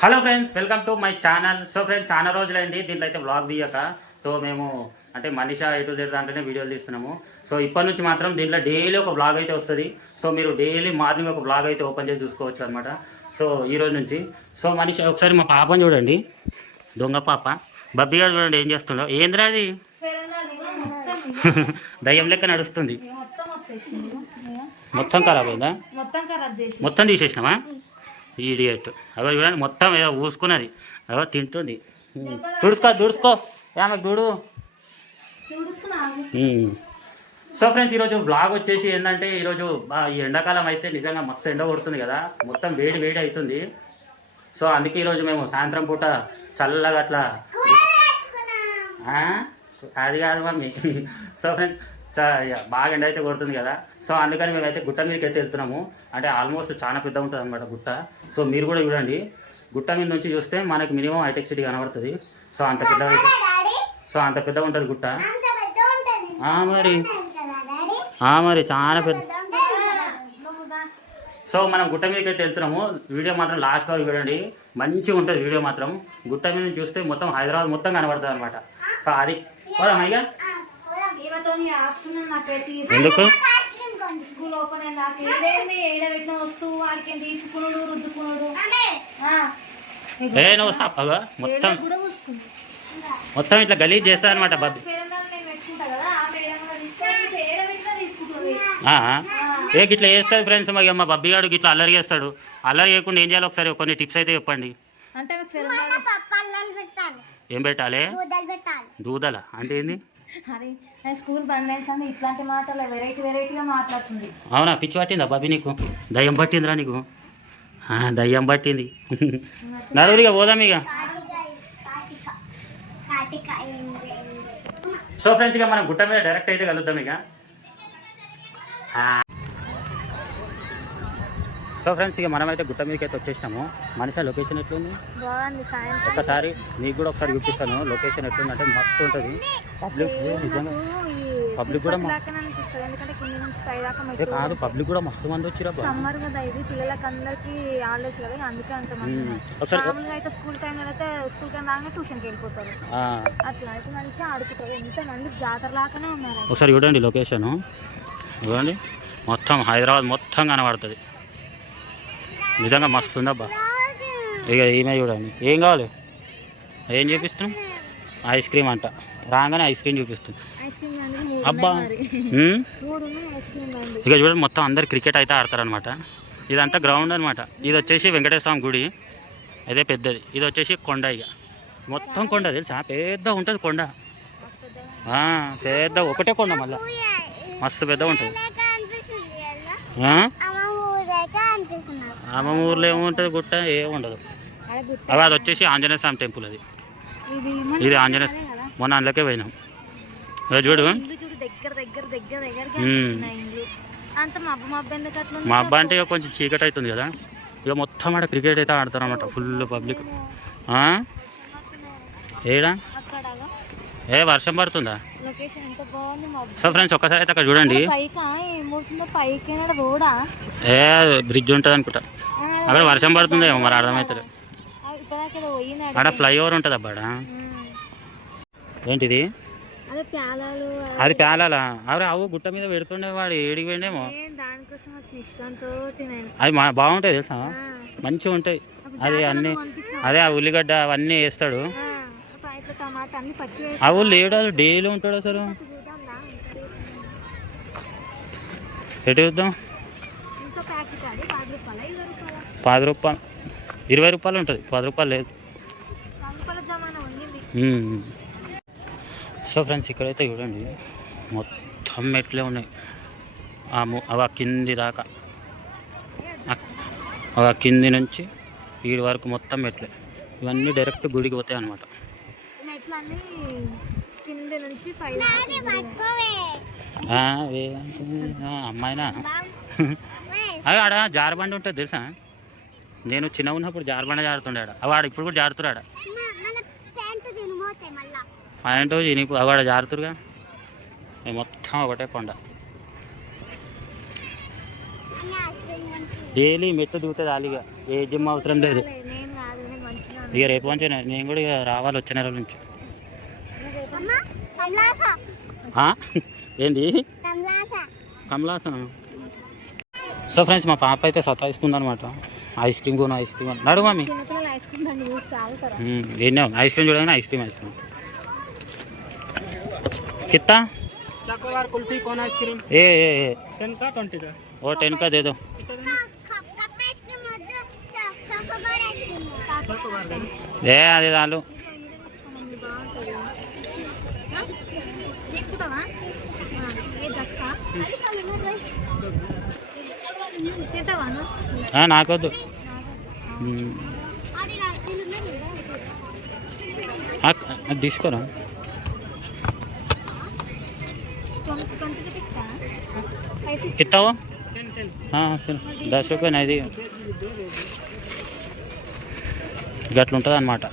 Hello friends welcome to my channel. So friends చాలా రోజులైంది. దీంట్లో అయితే బ్లాగ్ తీయక. సో మేము అంటే మనీషా ఎటు జెడ్ దాంట్లోనే వీడియోలు తీస్తున్నాము. సో ఇప్పటి నుంచి మాత్రం దీంట్లో డైలీ ఒక బ్లాగ్ అయితే వస్తుంది. సో మీరు డైలీ మార్నింగ్ ఒక బ్లాగ్ అయితే ఓపెన్ చేసి చూసుకోవచ్చు అనమాట సో ఈ రోజు నుంచి. సో మనీషా ఒకసారి మా పాపని చూడండి. దొంగ పాప. బబ్బీ గారు చూడండి ఏం చేస్తుండో. ఏంద్రా అది? దయ్యం లెక్క నడుస్తుంది. మొత్తం ఖరాబ్ అయిందా? మొత్తం తీసేసినావా? ఈడియట్. అగో చూడండి మొత్తం ఏదో ఊసుకున్నది. అగో తింటుంది. దుడుచుకో దుడుచుకో ఆమెకు దూడు. సో ఫ్రెండ్స్ ఈరోజు బ్లాగ్ వచ్చేసి ఏంటంటే ఈరోజు ఈ ఎండాకాలం అయితే నిజంగా మస్తు ఎండ కొడుతుంది కదా. మొత్తం వేడి వేడి అవుతుంది. సో అందుకే ఈరోజు మేము సాయంత్రం పూట చల్లగా అట్లా? అది కాదు మమ్మీ. సో ఫ్రెండ్స్ బాగా ఎండ అయితే కొడుతుంది కదా. సో అందుకని మేమైతే గుట్ట మీదకి అయితే వెళ్తున్నాము. అంటే ఆల్మోస్ట్ చాలా పెద్ద ఉంటుంది అనమాట గుట్ట. సో మీరు కూడా చూడండి. గుట్ట మీద నుంచి చూస్తే మనకి మినిమం హైటెక్ సిటీ కనబడుతుంది. సో అంత పెద్ద సో అంత పెద్ద ఉంటుంది గుట్ట. ఆ మరి. ఆ మరి చాలా పెద్ద సో మనం గుట్ట మీదకి అయితే వెళ్తున్నాము. వీడియో మాత్రం లాస్ట్ వరకు చూడండి. మంచిగా ఉంటుంది వీడియో మాత్రం. గుట్ట మీద నుంచి చూస్తే మొత్తం హైదరాబాద్ మొత్తం కనబడుతుంది అనమాట సో అది పోదాం అయ్యా. ఈమెతో హాస్టల్ నాకైతే ఎందుకు? స్కూల్ ఓపెన్ అయింది నాకు ఏదేంది ఏడబెట్టిన వస్తువు వాడికి తీసుకున్నాడు రుద్దుకున్నాడు ఏ నువ్వు సాపగా? మొత్తం మొత్తం ఇట్లా గలీజ్ చేస్తా అనమాట బాబీ ఏ గిట్లా చేస్తుంది ఫ్రెండ్స్ మరి మా బబ్బీ గాడు గిట్లా అల్లరి చేస్తాడు. అల్లరి చేయకుండా ఏం చేయాలి ఒకసారి కొన్ని టిప్స్ అయితే చెప్పండి. మీకు ఏం పెట్టాలి. దూదల? అంటే ఏంది? అరే నేను స్కూల్ బంద్ అయింది ఇట్లాంటి మాటలు వెరైటీ వెరైటీగా మాట్లాడుతుంది. అవునా పిచ్చి పట్టిందా బాబీ నీకు? దయ్యం పట్టిందిరా నీకు? ఆ, దయ్యం పట్టింది. నలుగురిగా పోదాం ఇక. కాటిక కాటిక సో ఫ్రెండ్స్ ఇక మనం గుట్ట మీద డైరెక్ట్ అయితే కలుద్దాం ఇక. సో ఫ్రెండ్స్ ఇక మనమైతే గుట్ట మీదకి అయితే వచ్చేసినాము. మనిషి లొకేషన్ ఎట్లుంది? ఒక్కసారి నీకు కూడా ఒకసారి చూపిస్తాను. లొకేషన్ ఎట్లుందంటే మస్తు ఉంటుంది. పబ్లిక్ నిజంగా. పబ్లిక్ కూడా కింద పబ్లిక్ కూడా మస్తు మంది సమ్మర్ కదా ఇది. పిల్లలకి అందరికి హాలిడేస్ కదా అందుకే అంత మంది మ్మ్. ఉన్నారు. ఒకసారి మామూలుగా అయితే స్కూల్ అయితే స్కూల్ టైం రాగానే ట్యూషన్కి వెళ్ళిపోతారు. ఆ, అట్లా అయితే మంచిగా ఆడుకుంటారు. ఎంత మంది జాతర లాగానే ఉన్నారు. ఒకసారి చూడండి లొకేషను చూడండి. మొత్తం హైదరాబాద్ మొత్తం కనబడుతుంది. నిజంగా మస్తు ఉందబ్బా ఇక ఈమె చూడండి. ఏం కావాలి? ఏం చూపిస్తున్నాం ఐస్ క్రీమ్ అంట. రాగానే ఐస్ క్రీమ్ చూపిస్తుంది. అబ్బా. ఇక చూడండి మొత్తం అందరు క్రికెట్ అయితే ఆడతారనమాట ఇదంతా గ్రౌండ్ అనమాట ఇది వచ్చేసి వెంకటేశ్వర స్వామి గుడి. అదే పెద్దది. ఇది వచ్చేసి కొండ ఇక. మొత్తం కొండ తెలుసా? పెద్ద ఉంటుంది కొండ. పెద్ద ఒకటే కొండ మళ్ళా. మస్తు పెద్ద ఉంటుంది అనిపిస్తుంది కదా ఆ? అమ్మ ఊరైతే ఆమె ఊర్లో ఏముంటుంది గుట్ట? ఏముండదు. అవి అది వచ్చేసి ఆంజనేయ స్వామి టెంపుల్ అది. ఇది ఆంజనేయ మొన్న అందులోకే పోయినాం. చూడు? మా అబ్బా అంటే ఇక కొంచెం చీకటి అవుతుంది కదా. ఇక మొత్తం ఆడ క్రికెట్ అయితే ఆడతారు అనమాట ఫుల్ పబ్లిక్. ఏడా? ఏ వర్షం పడుతుందా? లొకేషన్ ఎంత బాగుంది సో ఫ్రెండ్స్ ఒకసారి అయితే అక్కడ చూడండి. పైకా? ఏమవుతుందో పైకి ఏ బ్రిడ్జ్ ఉంటుంది అనుకుంటా. అక్కడ వర్షం పడుతుందేమో మరి అర్థమవుతుంది ఆడ. ఫ్లైఓవర్ ఉంటుంది అబ్బాడ ఏంటిది? అదే అది పేలాలా అరే అవు గుట్ట మీద పెడుతుండే వాడు ఏడికి పోయిండేమో. నేను దానికోసం వచ్చిన ఇష్టంతో తినాను. అవి మా బాగుంటాయి తెలుసా? మంచిగా ఉంటాయి అది అన్ని అదే ఆ ఉల్లిగడ్డ అవన్నీ వేస్తాడు. టమాటా అన్ని పచ్చి వేసి అవు లేడు డైలీ ఉంటాడు అసలు? ఎటు చూద్దాం? పది రూపాయలు ఇరవై రూపాయల? ఉంటుంది పది రూపాయలు లేదు. సో ఫ్రెండ్స్ ఇక్కడైతే చూడండి మొత్తం మెట్లే ఉన్నాయి. అవి ఆ కింది దాకా. ఆ కింది నుంచి వీడి వరకు మొత్తం మెట్లే. ఇవన్నీ డైరెక్ట్ గుడికి పోతాయి అనమాట కింద నుంచి అమ్మాయినా? అవి ఆడ జారబండి ఉంటుంది తెలుసా? నేను చిన్న ఉన్నప్పుడు జారబండ జారుతుండే ఆడ. అవి ఆడ ఇప్పుడు కూడా జారుతున్నాడు మన ప్యాంటు తినిపోతాయి మళ్ళా. పాయింట్ నీకు అవి ఆడ జారుతురుగా మొత్తం ఒకటే కొండ. డైలీ మెట్లు దిగుతుంది అలిగా ఏ జిమ్ అవసరం లేదు. ఇక రేపు నుంచి నే- నేను కూడా ఇక రావాలి వచ్చే నెల నుంచి? ఏంది కమలాస కమలాసనం సో ఫ్రెండ్స్ మా పాప అయితే సతాయిస్తుంది అనమాట ఐస్ క్రీమ్ కొను ఐస్ క్రీమ్ నడు మమ్మీ చిన్నపిల్లలు ఐస్ క్రీమ్ బండి చూసి ఆగుతారా ఏంటో ఐస్ క్రీమ్ చూడగానే ఐస్ క్రీమ్ ఐస్ క్రీమ్ कितना चॉकोबार कुल्फी कौन आइसक्रीम ए ए ए टेन का ट्वेंटी का वो टेन का दे दो కప్ ఐస్ క్రీమ్ తీసుకుంటావా ఏ దస్కా తింటావా నువ్వు? ఆ, నాకొద్దు మ్మ్. అది కాదు తిను ఆ, అది తీసుకోరా ట్వంటీ ట్వంటీ రూపీస్కా ఐస్ कितना वो टेन टेन हाँ फिर दस रुपये नहीं దిగా గట్ల ఉంటుంది అనమాట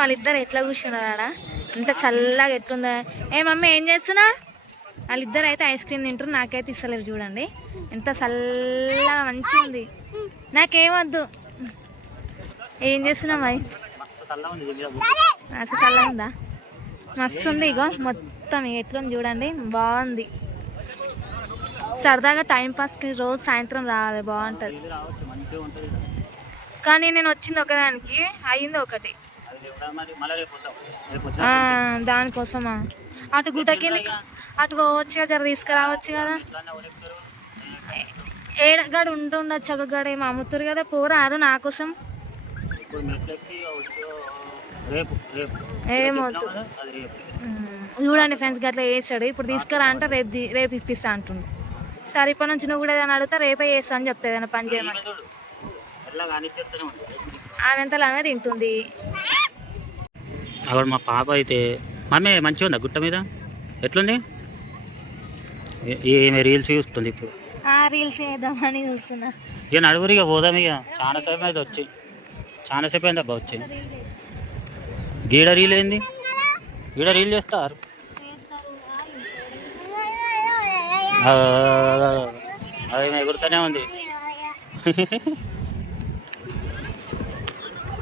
వాళ్ళిద్దరు ఎట్లా కూర్చున్నారు ఇంత చల్లగా ఎట్లుందా. ఏ మమ్మీ ఏం చేస్తున్నా? వాళ్ళిద్దరు అయితే ఐస్ క్రీమ్ తింటారు నాకైతే ఇస్తలేరు చూడండి. ఎంత చల్లగా మంచిగా ఉంది. నాకేమొద్దు. ఏం చేస్తున్నావు మరి? అసలు చల్లగా ఉందా? మస్తు ఉంది ఇగో మొత్తం ఎట్లుంది చూడండి. బాగుంది. సరదాగా టైం పాస్కి రోజు సాయంత్రం రావాలి బాగుంటుంది. కానీ నేను వచ్చింది ఒకదానికి అయింది ఒకటి. దానికోసమా? అటు గుట్టకెళ్ళి అటు పోవచ్చు కదా జర తీసుకురావచ్చు కదా. ఏడగాడు ఉంటుండొచ్చు ఒక గడ ఏమో అమ్ముతారు కదా పోరా అదు నా కోసం. రేపు రేపు. ఏమవుతు అది రేపు. చూడండి ఫ్రెండ్స్ గట్లా వేసాడు ఇప్పుడు తీసుకురా అంటే రేపు రేపు ఇప్పిస్తా అంటుండు సరే ఇప్పటి నుంచి నువ్వు కూడా ఏదైనా అడిగితే రేపే చేస్తా అని చెప్తా ఏదైనా పని చేయమని. చూడు. ఎట్లా కానీ చేస్తూనే ఉంటుంది ఆమె ఎంతలో ఆమె తింటుంది. అక్కడ మా పాప అయితే మమ్మీ మంచిగా ఉందా గుట్ట మీద? ఎట్లుంది? ఈమె రీల్స్ చూస్తుంది ఇప్పుడు. రీల్స్ చేద్దామని చూస్తున్నా. ఇక నడుగురు ఇక పోదాం ఇక. చాలా సేపు అయితే వచ్చి. చాలా సేపు అయింది అబ్బా వచ్చి. గీడ రీల్ ఏంది? గీడ రీల్ చేస్తారు. అది ఎగురుతూనే ఉంది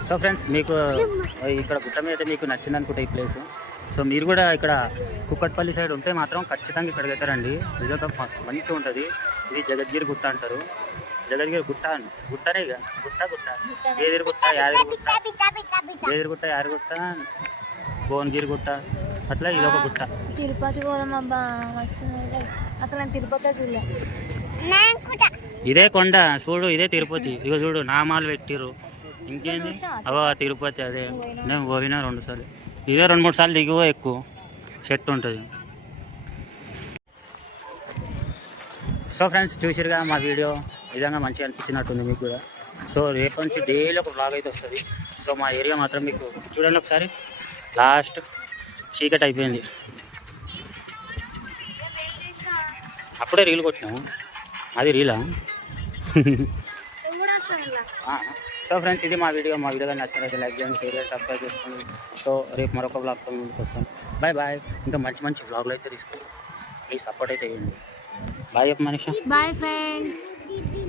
సో ఫ్రెండ్స్ మీకు ఇక్కడ గుట్ట మీద మీకు నచ్చింది అనుకుంటా ఈ ప్లేస్ సో మీరు కూడా ఇక్కడ కుక్కట్పల్లి సైడ్ ఉంటే మాత్రం ఖచ్చితంగా ఇక్కడికి అయితే రండి నిజంగా మంచిగా ఉంటుంది. ఇది జగద్గిరి గుట్ట అంటారు. జగద్గిరి గుట్ట అను గుట్టనే ఇక. గుట్ట గుట్ట. ఏదిరి గుట్ట యాదిరి గుట్ట. ఏదిరి గుట్ట యాదిరి గుట్ట భువనగిరి గుట్ట. అట్లా ఇది ఒక గుట్ట. తిరుపతి. అసలు నేను తిరుపతి చూడలే. ఇదే కొండ. చూడు ఇదే తిరుపతి. ఇక చూడు నామాలు పెట్టిర్రు. ఇంకేంది? అవో తిరుపతి అదే. నేను పోయినా. రెండు సార్లు ఇదే రెండు మూడు సార్లు దిగువ ఎక్కువ. చెట్టు ఉంటుంది. సో ఫ్రెండ్స్ చూసిరుగా మా వీడియో? నిజంగా మంచిగా అనిపించినట్టుంది మీకు కూడా. సో రేపు నుంచి డైలీ ఒక బ్లాగ్ అయితే వస్తుంది. సో మా ఏరియా మాత్రం మీకు చూడండి ఒకసారి. లాస్ట్ చీకటి అయిపోయింది. అప్పుడే రీల్ కొట్టినాము. అది రీలా? సో ఫ్రెండ్స్ ఇది మా వీడియో మా వీడియో నచ్చినట్లయితే లైక్ చేయండి షేర్ చేయండి సబ్స్క్రైబ్ చేసుకోండి సో రేపు మరొక బ్లాగ్తో ముందుకు వస్తాను బాయ్ బాయ్ ఇంకా మంచి మంచి బ్లాగ్లు అయితే తీసుకోండి ప్లీజ్ సపోర్ట్ అయితే చేయండి బాయ్ చెప్పు Manisha bye friends the- the-